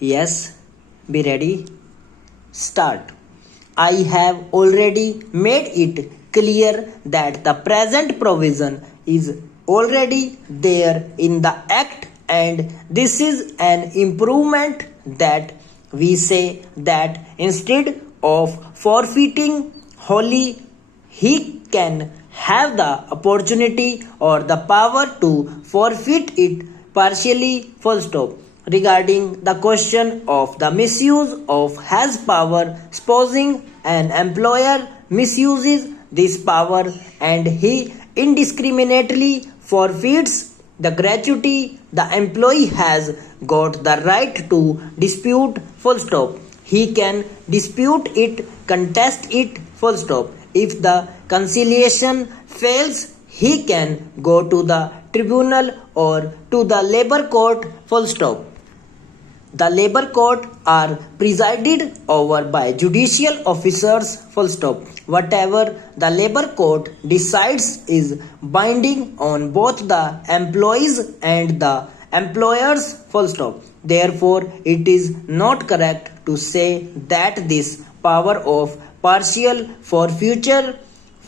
Yes, be ready. Start. I have already made it clear that the present provision is already there in the Act, and this is an improvement that we say that instead of forfeiting wholly, he can have the opportunity or the power to forfeit it partially. Full stop. Regarding the question of the misuse of has power, supposing an employer misuses this power and he indiscriminately forfeits the gratuity, the employee has got the right to dispute. Full stop. He can dispute it, contest it. Full stop. If the conciliation fails, he can go to the tribunal or to the labor court. Full stop. The labor court are presided over by judicial officers. Full stop. Whatever the labor court decides is binding on both the employees and the employers. Full stop. Therefore, it is not correct to say that this power of partial forfeiture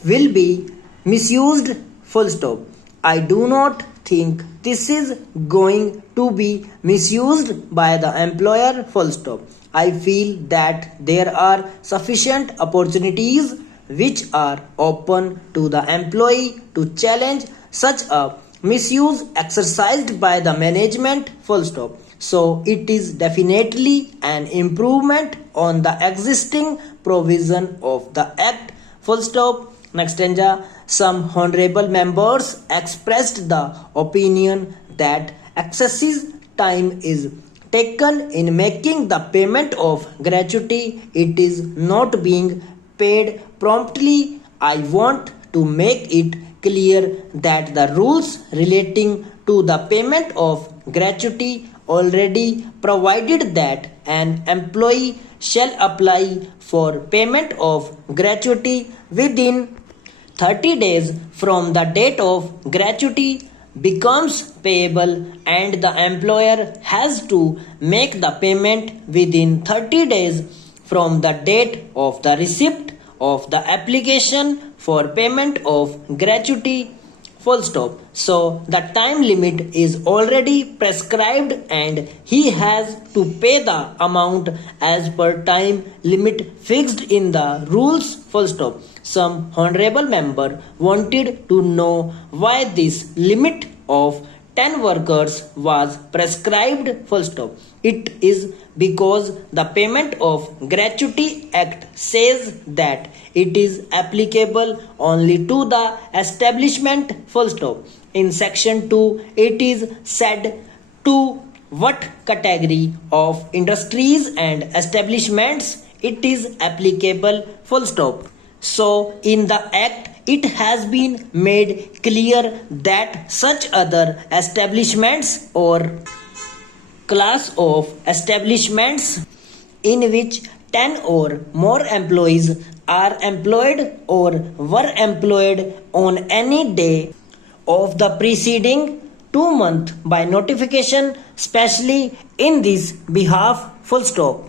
will be misused. Full stop. I do not think this is going to be misused by the employer. Full stop. I feel that there are sufficient opportunities which are open to the employee to challenge such a misuse exercised by the management. Full stop. So it is definitely an improvement on the existing provision of the Act. Full stop. Next stanza. Some honorable members expressed the opinion that excessive time is taken in making the payment of gratuity. It is not being paid promptly. I want to make it clear that the rules relating to the payment of gratuity already provided that an employee shall apply for payment of gratuity within 30 days from the date of gratuity becomes payable, and the employer has to make the payment within 30 days from the date of the receipt of the application for payment of gratuity. Full stop. So the time limit is already prescribed and he has to pay the amount as per time limit fixed in the rules. Full stop. Some honorable member wanted to know why this limit of 10 workers was prescribed. Full stop. It is because the Payment of Gratuity Act says that it is applicable only to the establishment. Full stop. In section 2 it is said to what category of industries and establishments it is applicable. Full stop. So in the act it has been made clear that such other establishments or class of establishments in which 10 or more employees are employed or were employed on any day of the preceding 2 months by notification specially in this behalf. Full stop.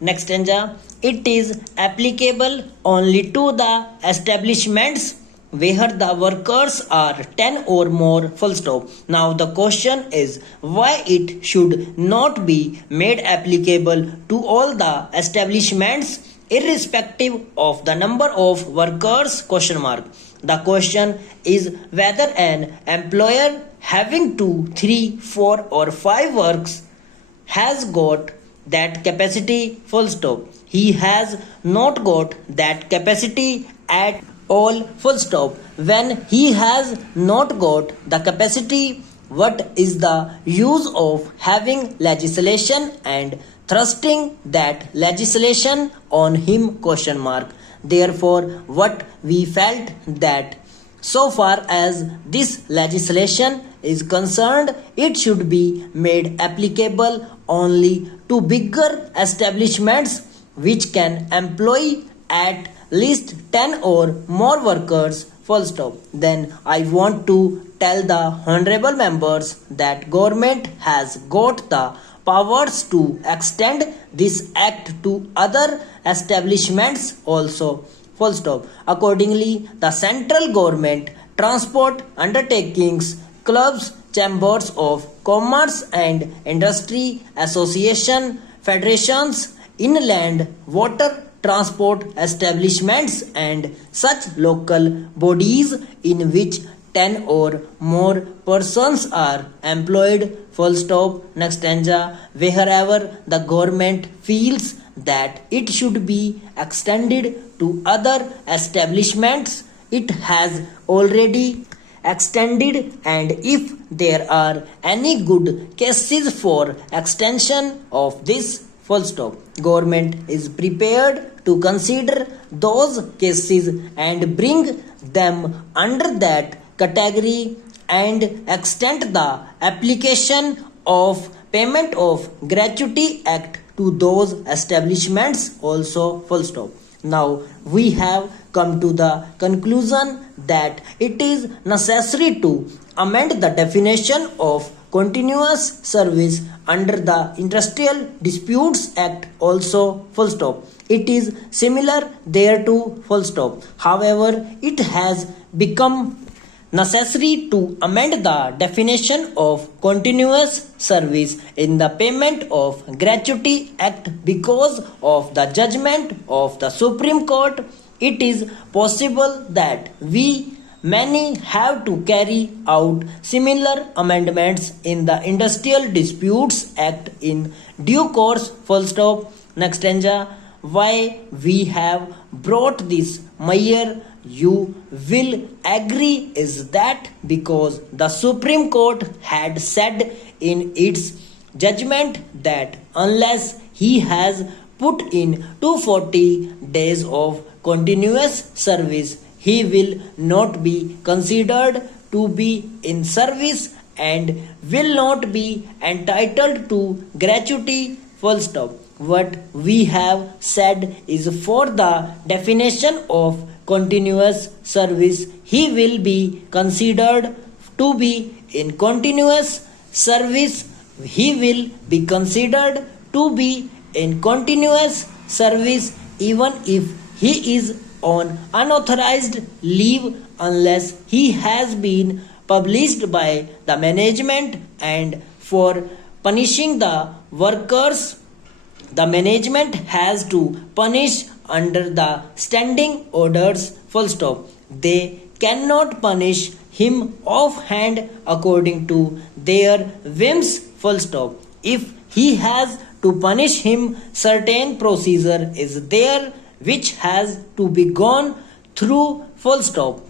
Next stanza. It is applicable only to the establishments where the workers are 10 or more. Full stop. Now the question is why it should not be made applicable to all the establishments irrespective of the number of workers? Question mark. The question is whether an employer having 2, 3, 4 or 5 works has got that capacity. Full stop. He has not got that capacity at all. Full stop. When he has not got the capacity, what is the use of having legislation and thrusting that legislation on him? Question mark. Therefore, what we felt that so far as this legislation is concerned, it should be made applicable only to bigger establishments which can employ at least 10 or more workers. Full stop. Then I want to tell the honorable members that government has got the powers to extend this act to other establishments also. Full stop. Accordingly, the central government, transport undertakings, clubs, chambers of commerce and industry, association, federations, inland water transport establishments and such local bodies in which 10 or more persons are employed. Full stop. Next stanza. Wherever the government feels that it should be extended to other establishments, it has already extended, and if there are any good cases for extension of this, full stop, government is prepared to consider those cases and bring them under that category and extend the application of payment of gratuity act to those establishments also. Full stop. Now we have come to the conclusion that it is necessary to amend the definition of continuous service under the Industrial Disputes Act also. Full stop. It is similar thereto. Full stop. However, it has become necessary to amend the definition of continuous service in the Payment of Gratuity Act because of the judgment of the Supreme Court. It is possible that we many have to carry out similar amendments in the Industrial Disputes Act in due course. Full stop. Next stanza. Why we have brought this measure, you will agree, is that because the Supreme Court had said in its judgment that unless he has put in 240 days of continuous service, he will not be considered to be in service and will not be entitled to gratuity. Full stop. What we have said is for the definition of continuous service, he will be considered to be in continuous service. He will be considered to be in continuous service even if he is on unauthorized leave unless he has been published by the management, and for punishing the workers, the management has to punish under the standing orders. Full stop. They cannot punish him offhand according to their whims. Full stop. If he has to punish him, certain procedure is there which has to be gone through. Full stop.